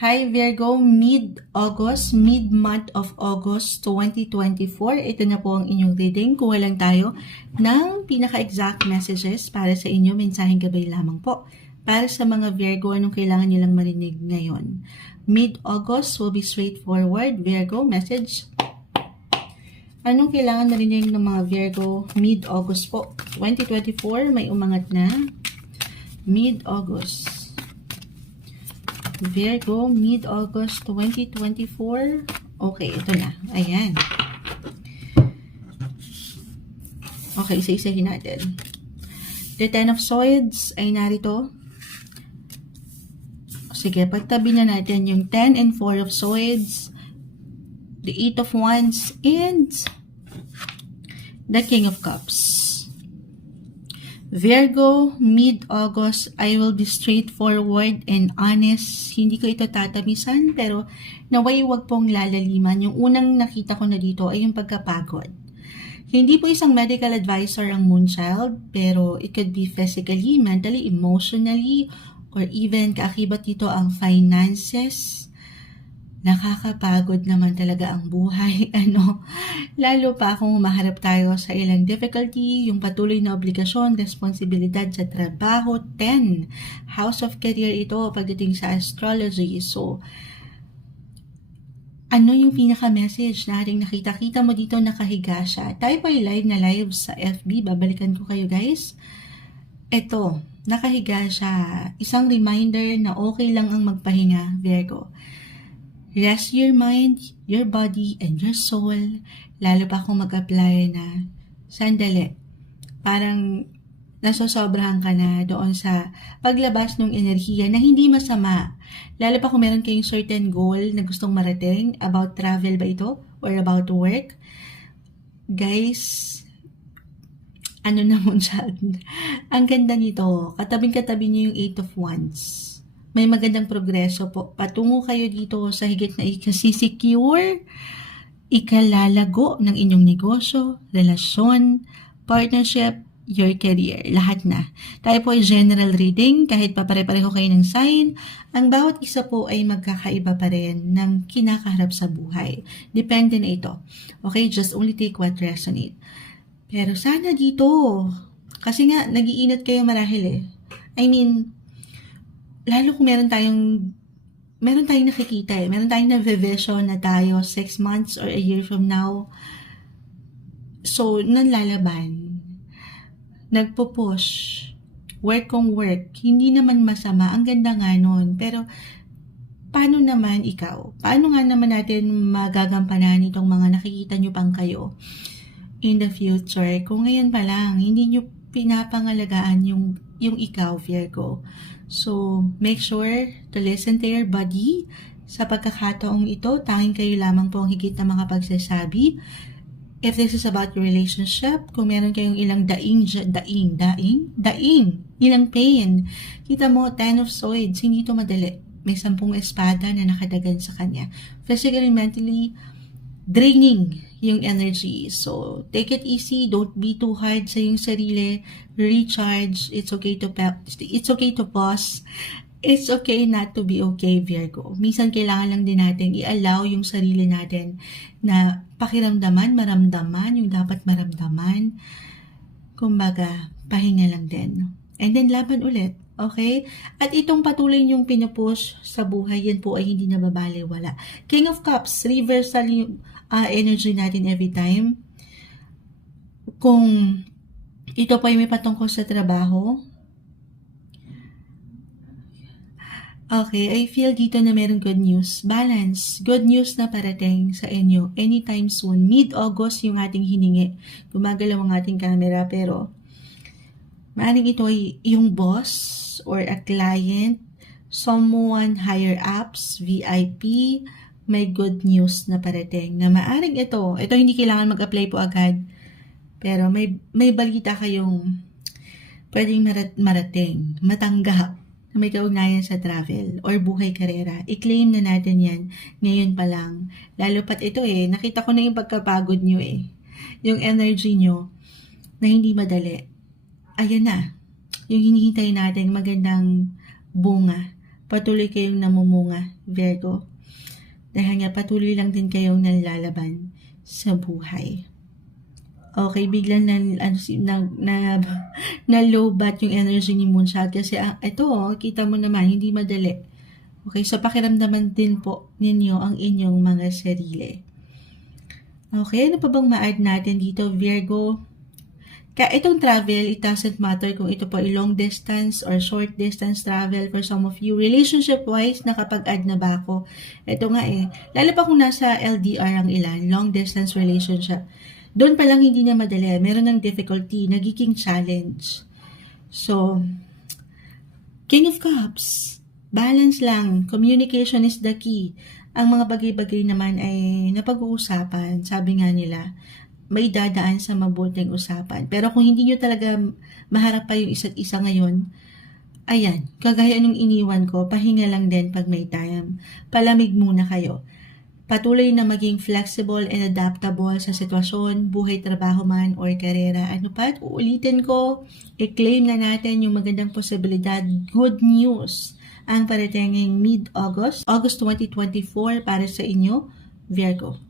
Hi Virgo, mid-month of August 2024. Ito na po ang inyong reading. Kuha lang tayo ng pinaka-exact messages para sa inyo. Mensaheng gabay lamang po. Para sa mga Virgo, anong kailangan nilang marinig ngayon? Mid-August will be straightforward. Virgo, message. Anong kailangan marinig ng mga Virgo mid-August po? 2024, may umangat na. Mid-August. Virgo, mid-August 2024. Okay, ito na. Ayan. Okay, isa-isahin natin. The Ten of Swords ay narito. Sige, pagtabi na natin yung 10 and 4 of Swords, the 8 of Wands, and the King of Cups. Virgo, mid-August, I will be straightforward and honest. Hindi ko ito tatamisan, pero naway wag pong lalaliman. Yung unang nakita ko na dito ay yung pagkapagod. Hindi po isang medical advisor ang Moonchild, pero it could be physically, mentally, emotionally, or even kaakibat dito ang finances. Nakakapagod naman talaga ang buhay, lalo pa kung maharap tayo sa ilang difficulty, yung patuloy na obligasyon, responsibilidad sa trabaho. 10, House of Career ito pagdating sa astrology. So, ano yung pinaka-message natin nakita-kita mo dito, nakahiga siya. Tayo po ay live sa FB, babalikan ko kayo guys. Ito, nakahiga siya. Isang reminder na okay lang ang magpahinga, Virgo. Rest your mind, your body, and your soul. Lalo pa kung mag-apply na sandali. Parang nasosobrahan ka na doon sa paglabas ng enerhiya na hindi masama. Lalo pa kung meron kayong certain goal na gustong marating, about travel ba ito? Or about work? Guys, ano naman siya? Ang ganda nito. Katabing-katabi niyo yung 8 of Wands. May magandang progreso po. Patungo kayo dito sa higit na ikasisecure, ikalalago ng inyong negosyo, relasyon, partnership, your career. Lahat na. Tayo po ay general reading. Kahit pa pare-pareho kayo ng sign, ang bawat isa po ay magkakaiba pa rin ng kinakaharap sa buhay. Depende na ito. Okay? Just only take what resonate. Pero sana dito, kasi nga, nag-iinat kayo marahil eh. I mean, lalo kung meron tayong nakikita eh. Meron tayong na-vision na tayo 6 months or a year from now. So, nanlalaban. Nagpo-push. Work kong work. Hindi naman masama. Ang ganda nga nun. Pero, paano naman ikaw? Paano nga naman natin magagampanan itong mga nakikita nyo pang kayo in the future? Kung ngayon pa lang, hindi nyo pinapangalagaan yung ikaw, Virgo. So, make sure to listen to your body. Sa pagkakataong ito, tanging kayo lamang po ang higit na makapagsasabi. If this is about your relationship, kung meron kayong ilang ilang pain. Kita mo, 10 of Swords, hindi ito madali. May 10 espada na nakadagan sa kanya. Physically, mentally, draining yung energy. So, take it easy. Don't be too hard sa yung sarili. Recharge. It's okay to pause. It's okay not to be okay, Virgo. Minsan kailangan lang din natin i-allow yung sarili natin na maramdaman yung dapat maramdaman. Kumbaga, pahinga lang din. And then, laban ulit. Okay? At itong patuloy niyong pinupush sa buhay, yan po ay hindi nababaliwala. King of Cups, reversal yung energy natin every time. Kung ito po ay may patungkol sa trabaho, okay, I feel dito na meron good news. Balance. Good news na parating sa inyo anytime soon. Mid-August yung ating hiningi. Gumagalaw ang ating camera, pero maaaring ito ay yung boss or a client, someone higher ups, VIP, may good news na parating. Na maaaring ito hindi kailangan mag-apply po agad. Pero may balita kayong pwedeng marating, matanggap, na may kaugnayan sa travel or buhay karera. I-claim na natin yan ngayon pa lang. Lalo pat ito nakita ko na yung pagkapagod nyo yung energy nyo na hindi madali. Ayan na, yung hinihintay natin magandang bunga patuloy kayong namumunga, Virgo. Dahil nga patuloy lang din kayong nalalaban sa buhay. Okay, biglang na low bat yung energy ni Moonshot kasi ito kita mo naman, hindi madali. Okay, so pakiramdaman din po ninyo ang inyong mga sarili. Okay, ano pa bang ma-add natin dito, Virgo? Itong travel, it doesn't matter kung ito po ay long distance or short distance travel for some of you. Relationship-wise, nakapag-add na ba ako? Ito nga lalo pa kung nasa LDR ang ilan, long distance relationship. Doon pa lang hindi na madali, meron ng difficulty, nagiging challenge. So, King of Cups, balance lang, communication is the key. Ang mga bagay-bagay naman ay napag-uusapan, sabi nga nila, may dadaan sa mabuting usapan. Pero kung hindi nyo talaga maharap pa yung isa't isa ngayon, ayan, kagaya nung iniwan ko, pahinga lang din pag may time. Palamig muna kayo. Patuloy na maging flexible and adaptable sa sitwasyon, buhay, trabaho man, or karera. Ano pa? Uulitin ko, i-claim na natin yung magandang posibilidad. Good news ang paratingin mid-August, August 2024 para sa inyo, Virgo.